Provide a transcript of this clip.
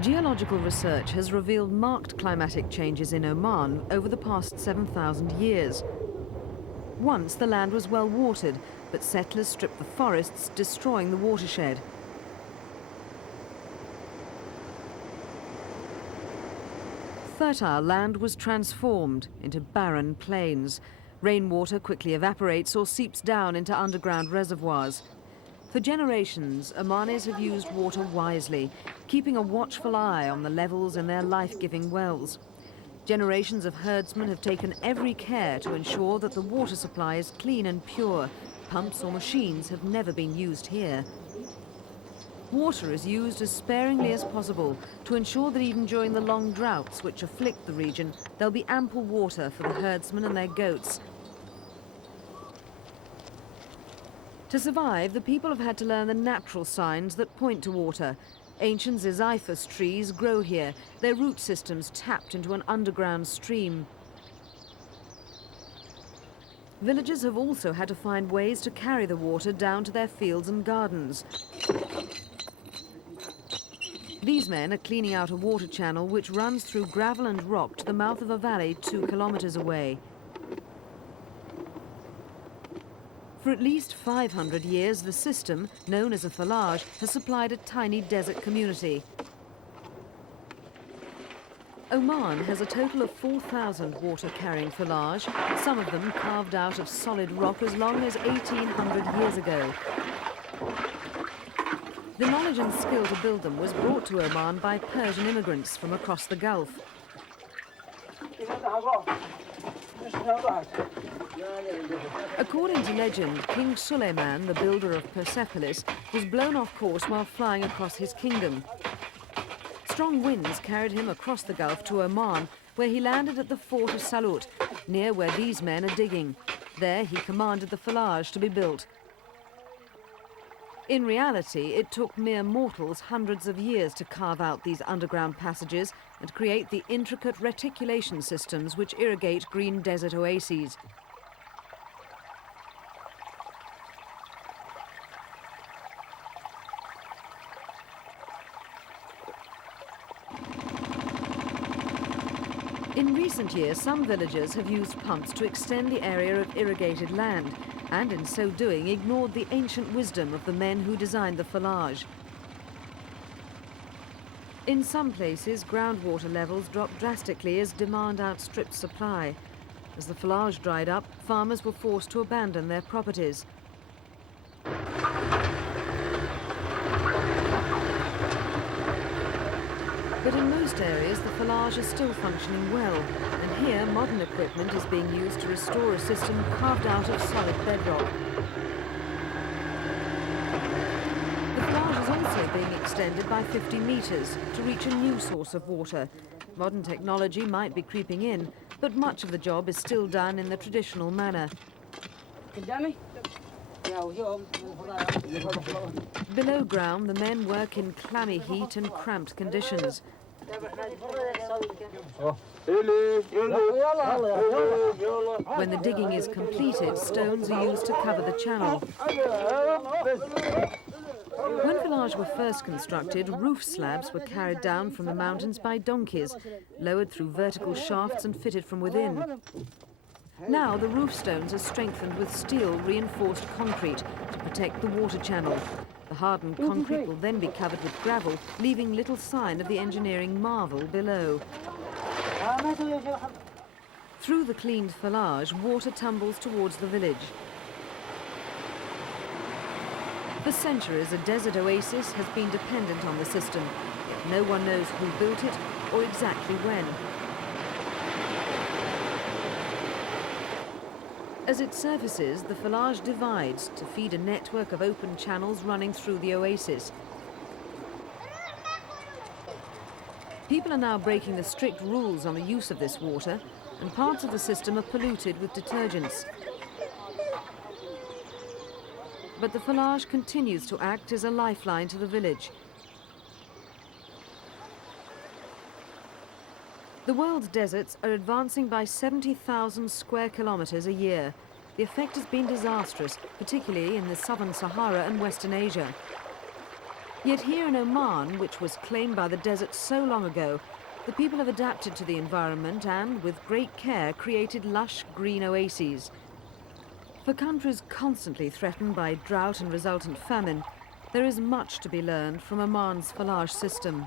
Geological research has revealed marked climatic changes in Oman over the past 7,000 years. Once the land was well watered, but settlers stripped the forests, destroying the watershed. Fertile land was transformed into barren plains. Rainwater quickly evaporates or seeps down into underground reservoirs. For generations, Omanis have used water wisely, keeping a watchful eye on the levels in their life-giving wells. Generations of herdsmen have taken every care to ensure that the water supply is clean and pure. Pumps or machines have never been used here. Water is used as sparingly as possible to ensure that even during the long droughts which afflict the region, there'll be ample water for the herdsmen and their goats. To survive, the people have had to learn the natural signs that point to water. Ancient zizyphus trees grow here, their root systems tapped into an underground stream. Villagers have also had to find ways to carry the water down to their fields and gardens. These men are cleaning out a water channel which runs through gravel and rock to the mouth of a valley 2 kilometers away. For at least 500 years, the system, known as a Falaj, has supplied a tiny desert community. Oman has a total of 4,000 water-carrying Falaj, some of them carved out of solid rock as long as 1,800 years ago. The knowledge and skill to build them was brought to Oman by Persian immigrants from across the Gulf. According to legend, King Suleiman, the builder of Persepolis, was blown off course while flying across his kingdom. Strong winds carried him across the Gulf to Oman, where he landed at the fort of Salut, near where these men are digging. There he commanded the Falaj to be built. In reality, it took mere mortals hundreds of years to carve out these underground passages and create the intricate reticulation systems which irrigate green desert oases. In recent years, some villagers have used pumps to extend the area of irrigated land, and in so doing ignored the ancient wisdom of the men who designed the Falaj. In some places, groundwater levels dropped drastically as demand outstripped supply. As the Falaj dried up, farmers were forced to abandon their properties. But in most areas, the Falaj is still functioning well, and here modern equipment is being used to restore a system carved out of solid bedrock. The Falaj is also being extended by 50 meters to reach a new source of water. Modern technology might be creeping in, but much of the job is still done in the traditional manner. Below ground, the men work in clammy heat and cramped conditions. When the digging is completed, stones are used to cover the channel. When Falaj were first constructed, roof slabs were carried down from the mountains by donkeys, lowered through vertical shafts and fitted from within. Now the roof stones are strengthened with steel-reinforced concrete to protect the water channel. The hardened concrete will then be covered with gravel, leaving little sign of the engineering marvel below. Through the cleaned Falaj, water tumbles towards the village. For centuries, a desert oasis has been dependent on the system, yet no one knows who built it or exactly when. As it surfaces, the Falaj divides to feed a network of open channels running through the oasis. People are now breaking the strict rules on the use of this water, and parts of the system are polluted with detergents. But the Falaj continues to act as a lifeline to the village. The world's deserts are advancing by 70,000 square kilometers a year. The effect has been disastrous, particularly in the southern Sahara and Western Asia. Yet here in Oman, which was claimed by the desert so long ago, the people have adapted to the environment and, with great care, created lush green oases. For countries constantly threatened by drought and resultant famine, there is much to be learned from Oman's Falaj system.